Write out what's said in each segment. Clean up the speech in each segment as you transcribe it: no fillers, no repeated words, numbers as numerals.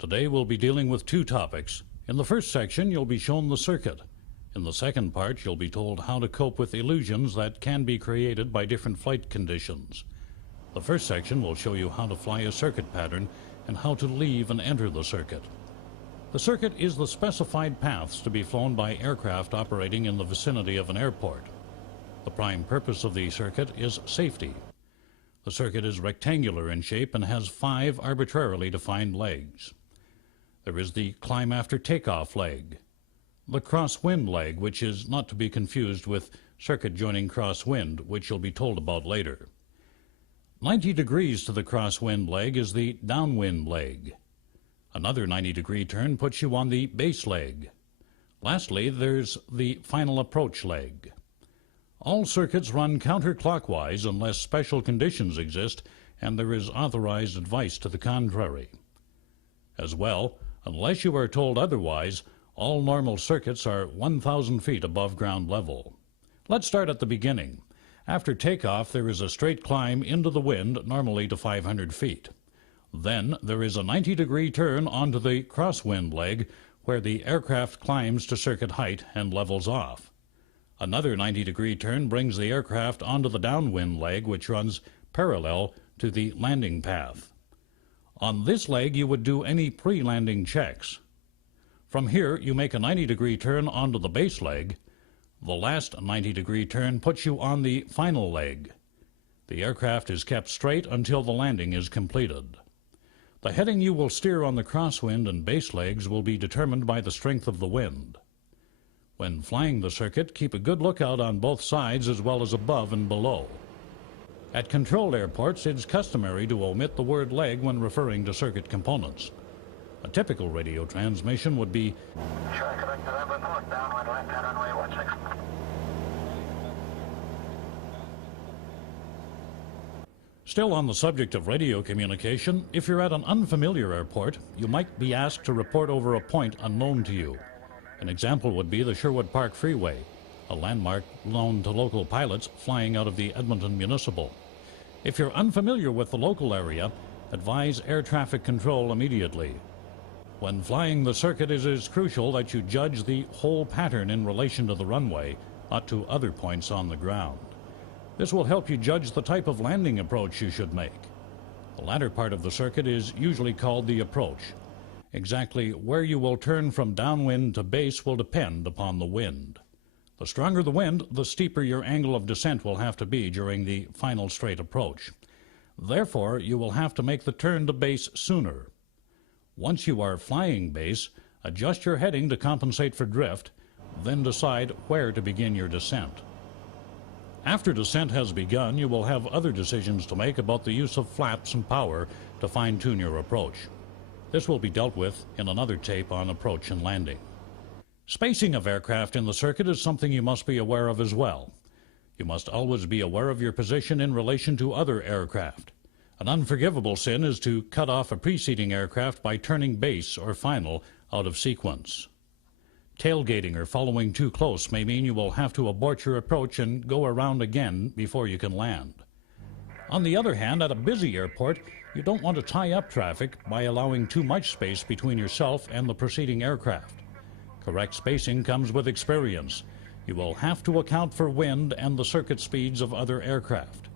Today we'll be dealing with two topics. In the first section, you'll be shown the circuit. In the second part, you'll be told how to cope with illusions that can be created by different flight conditions. The first section will show you how to fly a circuit pattern and how to leave and enter the circuit. The circuit is the specified paths to be flown by aircraft operating in the vicinity of an airport. The prime purpose of the circuit is safety. The circuit is rectangular in shape and has 5 arbitrarily defined legs. There is the climb after takeoff leg, the crosswind leg, which is not to be confused with circuit joining crosswind, which you'll be told about later. 90 degrees to the crosswind leg is the downwind leg. Another 90-degree turn puts you on the base leg. Lastly, there's the final approach leg. All circuits run counterclockwise unless special conditions exist and there is authorized advice to the contrary. As well, unless you are told otherwise, all normal circuits are 1,000 feet above ground level. Let's start at the beginning. After takeoff, there is a straight climb into the wind, normally to 500 feet. Then there is a 90-degree turn onto the crosswind leg, where the aircraft climbs to circuit height and levels off. Another 90-degree turn brings the aircraft onto the downwind leg, which runs parallel to the landing path. On this leg, you would do any pre-landing checks. From here, you make a 90-degree turn onto the base leg. The last 90-degree turn puts you on the final leg. The aircraft is kept straight until the landing is completed. The heading you will steer on the crosswind and base legs will be determined by the strength of the wind. When flying the circuit, keep a good lookout on both sides as well as above and below. At controlled airports, it's customary to omit the word leg when referring to circuit components. A typical radio transmission would be, Sure, correct, downwind left hand runway 16. Still on the subject of radio communication, if you're at an unfamiliar airport, you might be asked to report over a point unknown to you. An example would be the Sherwood Park Freeway, a landmark known to local pilots flying out of the Edmonton Municipal. If you're unfamiliar with the local area, advise air traffic control immediately. When flying the circuit, it is crucial that you judge the whole pattern in relation to the runway, not to other points on the ground. This will help you judge the type of landing approach you should make. The latter part of the circuit is usually called the approach. Exactly where you will turn from downwind to base will depend upon the wind. The stronger the wind, the steeper your angle of descent will have to be during the final straight approach. Therefore, you will have to make the turn to base sooner. Once you are flying base, adjust your heading to compensate for drift, then decide where to begin your descent. After descent has begun, you will have other decisions to make about the use of flaps and power to fine-tune your approach. This will be dealt with in another tape on approach and landing. Spacing of aircraft in the circuit is something you must be aware of as well. You must always be aware of your position in relation to other aircraft. An unforgivable sin is to cut off a preceding aircraft by turning base or final out of sequence. Tailgating or following too close may mean you will have to abort your approach and go around again before you can land. On the other hand, at a busy airport, you don't want to tie up traffic by allowing too much space between yourself and the preceding aircraft. Correct spacing comes with experience. You will have to account for wind and the circuit speeds of other aircraft.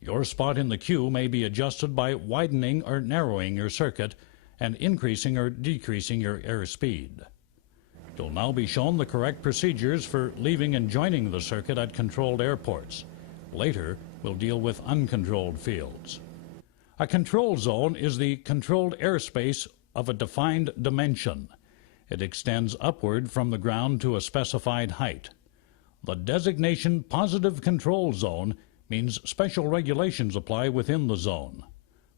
Your spot in the queue may be adjusted by widening or narrowing your circuit and increasing or decreasing your airspeed. You'll now be shown the correct procedures for leaving and joining the circuit at controlled airports. Later, we'll deal with uncontrolled fields. A control zone is the controlled airspace of a defined dimension. It extends upward from the ground to a specified height. The designation positive control zone means special regulations apply within the zone.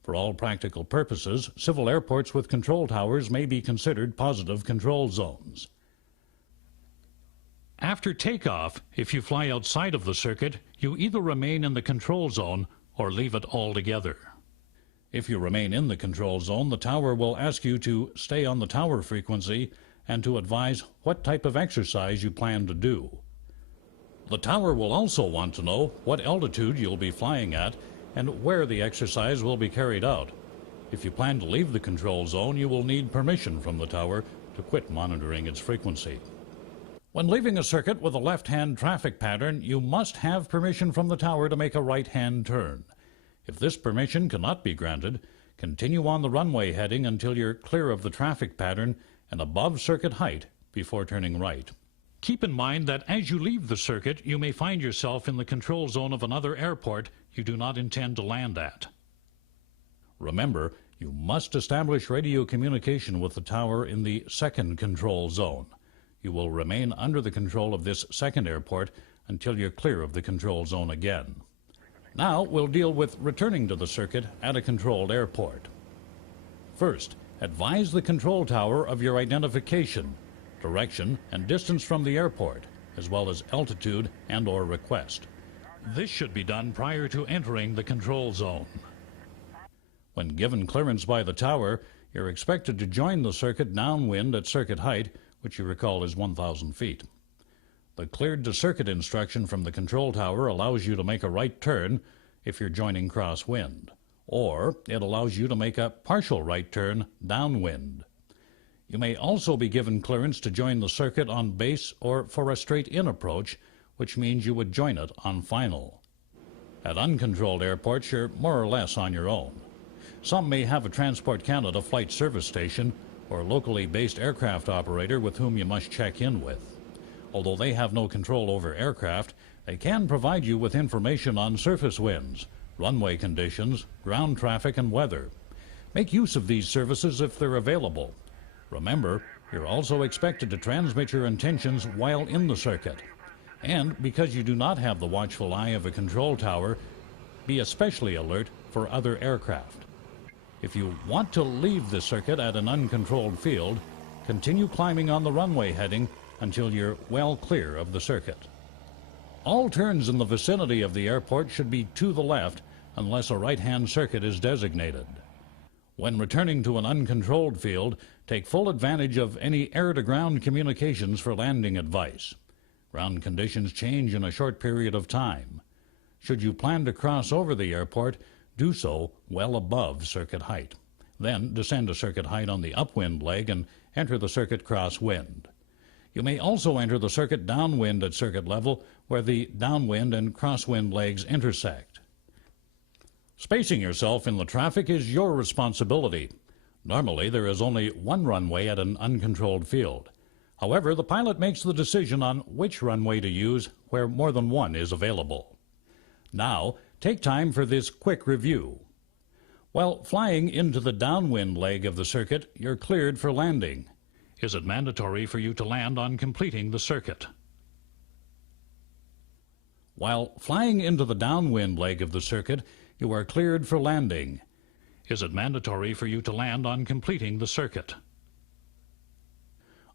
For all practical purposes, civil airports with control towers may be considered positive control zones. After takeoff, if you fly outside of the circuit, you either remain in the control zone or leave it altogether. If you remain in the control zone, the tower will ask you to stay on the tower frequency and to advise what type of exercise you plan to do. The tower will also want to know what altitude you'll be flying at and where the exercise will be carried out. If you plan to leave the control zone, you will need permission from the tower to quit monitoring its frequency. When leaving a circuit with a left-hand traffic pattern, you must have permission from the tower to make a right-hand turn. If this permission cannot be granted, continue on the runway heading until you're clear of the traffic pattern and above circuit height before turning right. Keep in mind that as you leave the circuit, you may find yourself in the control zone of another airport you do not intend to land at. Remember, you must establish radio communication with the tower in the second control zone. You will remain under the control of this second airport until you're clear of the control zone again. Now we'll deal with returning to the circuit at a controlled airport. First, advise the control tower of your identification, direction, and distance from the airport, as well as altitude and/or request. This should be done prior to entering the control zone. When given clearance by the tower, you're expected to join the circuit downwind at circuit height, which you recall is 1,000 feet. The cleared to circuit instruction from the control tower allows you to make a right turn if you're joining crosswind, or it allows you to make a partial right turn downwind. You may also be given clearance to join the circuit on base or for a straight-in approach, which means you would join it on final. At uncontrolled airports, you're more or less on your own. Some may have a Transport Canada flight service station or locally based aircraft operator with whom you must check in with. Although they have no control over aircraft, they can provide you with information on surface winds, runway conditions, ground traffic, and weather. Make use of these services if they're available. Remember, you're also expected to transmit your intentions while in the circuit. And because you do not have the watchful eye of a control tower, be especially alert for other aircraft. If you want to leave the circuit at an uncontrolled field, continue climbing on the runway heading until you're well clear of the circuit. All turns in the vicinity of the airport should be to the left unless a right-hand circuit is designated. When returning to an uncontrolled field, take full advantage of any air-to-ground communications for landing advice. Ground conditions change in a short period of time. Should you plan to cross over the airport, do so well above circuit height. Then descend to circuit height on the upwind leg and enter the circuit crosswind. You may also enter the circuit downwind at circuit level where the downwind and crosswind legs intersect. Spacing yourself in the traffic is your responsibility. Normally, there is only one runway at an uncontrolled field. However, the pilot makes the decision on which runway to use where more than one is available. Now, take time for this quick review. While flying into the downwind leg of the circuit, you're cleared for landing. Is it mandatory for you to land on completing the circuit? While flying into the downwind leg of the circuit, you are cleared for landing. Is it mandatory for you to land on completing the circuit?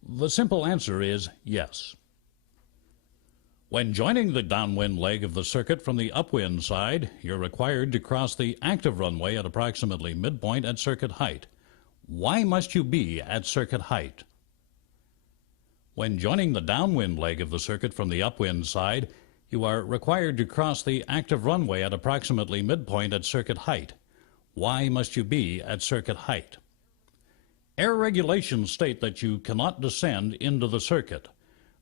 The simple answer is yes. When joining the downwind leg of the circuit from the upwind side, you're required to cross the active runway at approximately midpoint at circuit height. Why must you be at circuit height? When joining the downwind leg of the circuit from the upwind side, you are required to cross the active runway at approximately midpoint at circuit height. Why must you be at circuit height? Air regulations state that you cannot descend into the circuit.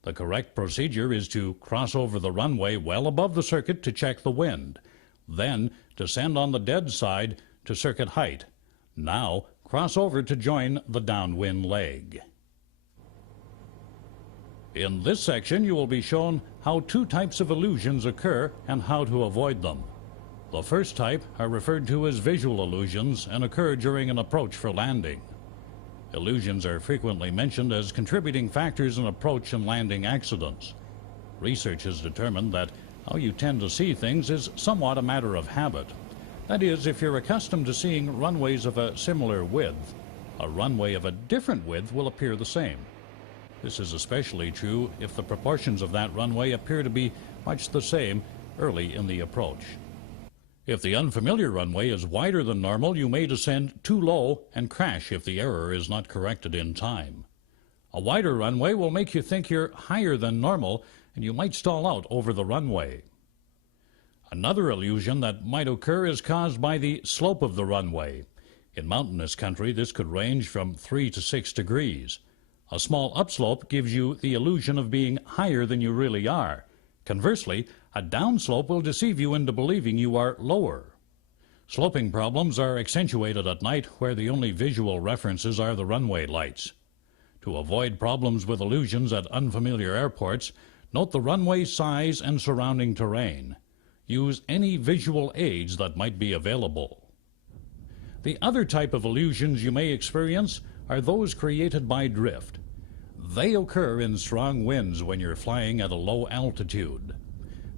The correct procedure is to cross over the runway well above the circuit to check the wind. Then descend on the dead side to circuit height. Now cross over to join the downwind leg. In this section, you will be shown how two types of illusions occur and how to avoid them. The first type are referred to as visual illusions and occur during an approach for landing. Illusions are frequently mentioned as contributing factors in approach and landing accidents. Research has determined that how you tend to see things is somewhat a matter of habit. That is, if you're accustomed to seeing runways of a similar width, a runway of a different width will appear the same. This is especially true if the proportions of that runway appear to be much the same early in the approach. If the unfamiliar runway is wider than normal, you may descend too low and crash if the error is not corrected in time. A wider runway will make you think you're higher than normal, and you might stall out over the runway. Another illusion that might occur is caused by the slope of the runway. In mountainous country, this could range from 3 to 6 degrees. A small upslope gives you the illusion of being higher than you really are. Conversely, a downslope will deceive you into believing you are lower. Sloping problems are accentuated at night, where the only visual references are the runway lights. To avoid problems with illusions at unfamiliar airports, note the runway size and surrounding terrain. Use any visual aids that might be available. The other type of illusions you may experience are those created by drift. They occur in strong winds when you're flying at a low altitude.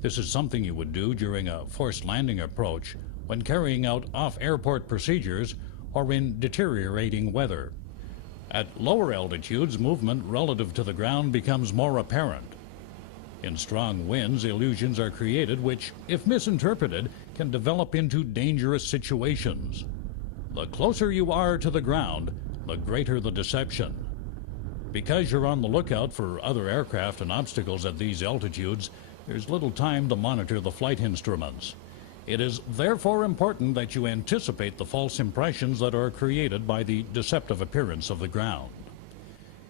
This is something you would do during a forced landing approach, when carrying out off-airport procedures, or in deteriorating weather. At lower altitudes, movement relative to the ground becomes more apparent. In strong winds, illusions are created which, if misinterpreted, can develop into dangerous situations. The closer you are to the ground, the greater the deception. Because you're on the lookout for other aircraft and obstacles at these altitudes, there's little time to monitor the flight instruments. It is therefore important that you anticipate the false impressions that are created by the deceptive appearance of the ground.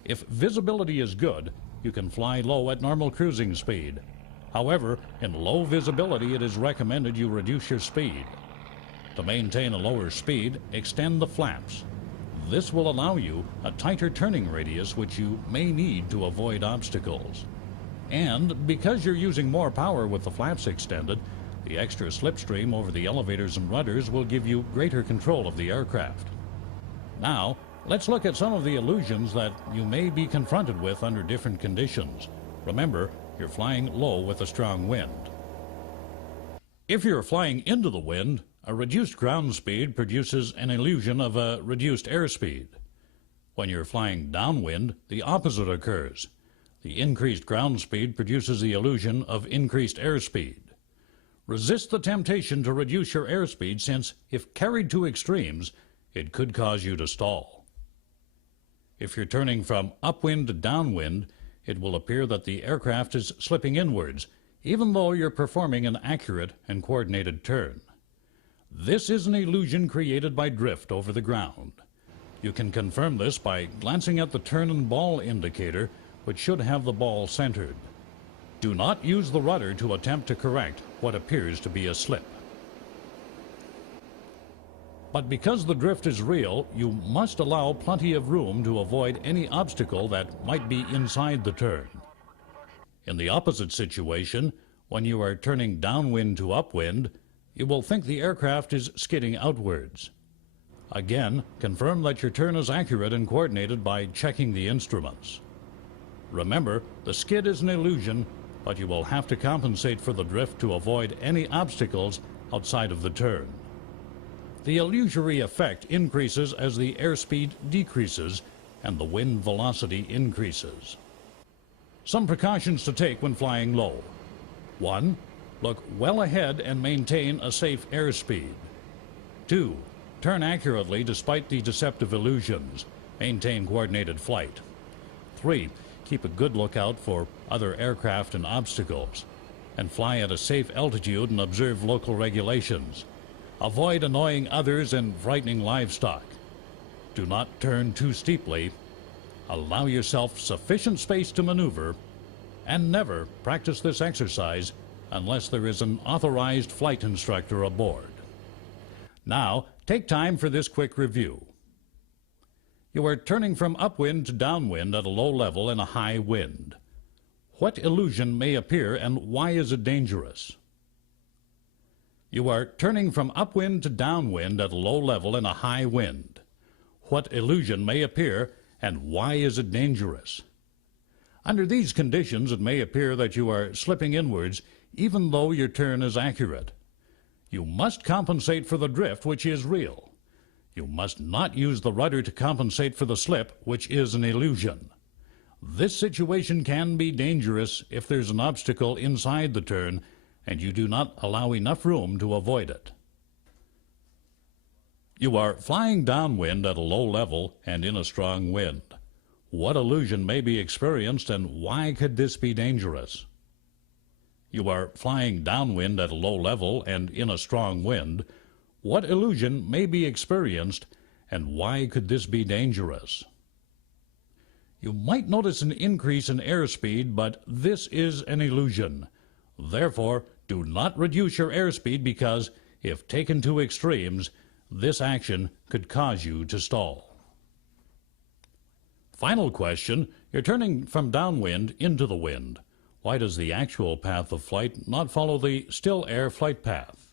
If visibility is good, you can fly low at normal cruising speed. However, in low visibility, it is recommended you reduce your speed. To maintain a lower speed, extend the flaps. This will allow you a tighter turning radius, which you may need to avoid obstacles. And because you're using more power with the flaps extended, the extra slipstream over the elevators and rudders will give you greater control of the aircraft. Now, let's look at some of the illusions that you may be confronted with under different conditions. Remember, you're flying low with a strong wind. If you're flying into the wind, a reduced ground speed produces an illusion of a reduced airspeed. When you're flying downwind, the opposite occurs. The increased ground speed produces the illusion of increased airspeed. Resist the temptation to reduce your airspeed, since, if carried to extremes, it could cause you to stall. If you're turning from upwind to downwind, it will appear that the aircraft is slipping inwards, even though you're performing an accurate and coordinated turn. This is an illusion created by drift over the ground. You can confirm this by glancing at the turn and ball indicator, which should have the ball centered. Do not use the rudder to attempt to correct what appears to be a slip. But because the drift is real, you must allow plenty of room to avoid any obstacle that might be inside the turn. In the opposite situation, when you are turning downwind to upwind, you will think the aircraft is skidding outwards. Again, confirm that your turn is accurate and coordinated by checking the instruments. Remember, the skid is an illusion, but you will have to compensate for the drift to avoid any obstacles outside of the turn. The illusory effect increases as the airspeed decreases and the wind velocity increases. Some precautions to take when flying low. 1. Look well ahead and maintain a safe airspeed. 2. Turn accurately despite the deceptive illusions. Maintain coordinated flight. 3. Keep a good lookout for other aircraft and obstacles. And fly at a safe altitude and observe local regulations. Avoid annoying others and frightening livestock. Do not turn too steeply. Allow yourself sufficient space to maneuver. And never practice this exercise unless there is an authorized flight instructor aboard. Now, take time for this quick review. You are turning from upwind to downwind at a low level in a high wind. What illusion may appear and why is it dangerous? You are turning from upwind to downwind at a low level in a high wind. What illusion may appear and why is it dangerous? Under these conditions, it may appear that you are slipping inwards even though your turn is accurate. You must compensate for the drift, which is real. You must not use the rudder to compensate for the slip, which is an illusion. This situation can be dangerous if there's an obstacle inside the turn and you do not allow enough room to avoid it. You are flying downwind at a low level and in a strong wind. What illusion may be experienced and why could this be dangerous? You are flying downwind at a low level and in a strong wind. What illusion may be experienced And why could this be dangerous? You might notice an increase in airspeed, but this is an illusion. Therefore, do not reduce your airspeed because, if taken to extremes, this action could cause you to stall. Final question, you're turning from downwind into the wind. Why does the actual path of flight not follow the still air flight path?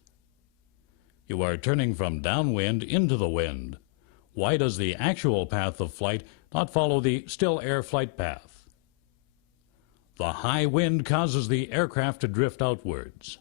You are turning from downwind into the wind. Why does the actual path of flight not follow the still air flight path? The high wind causes the aircraft to drift outwards.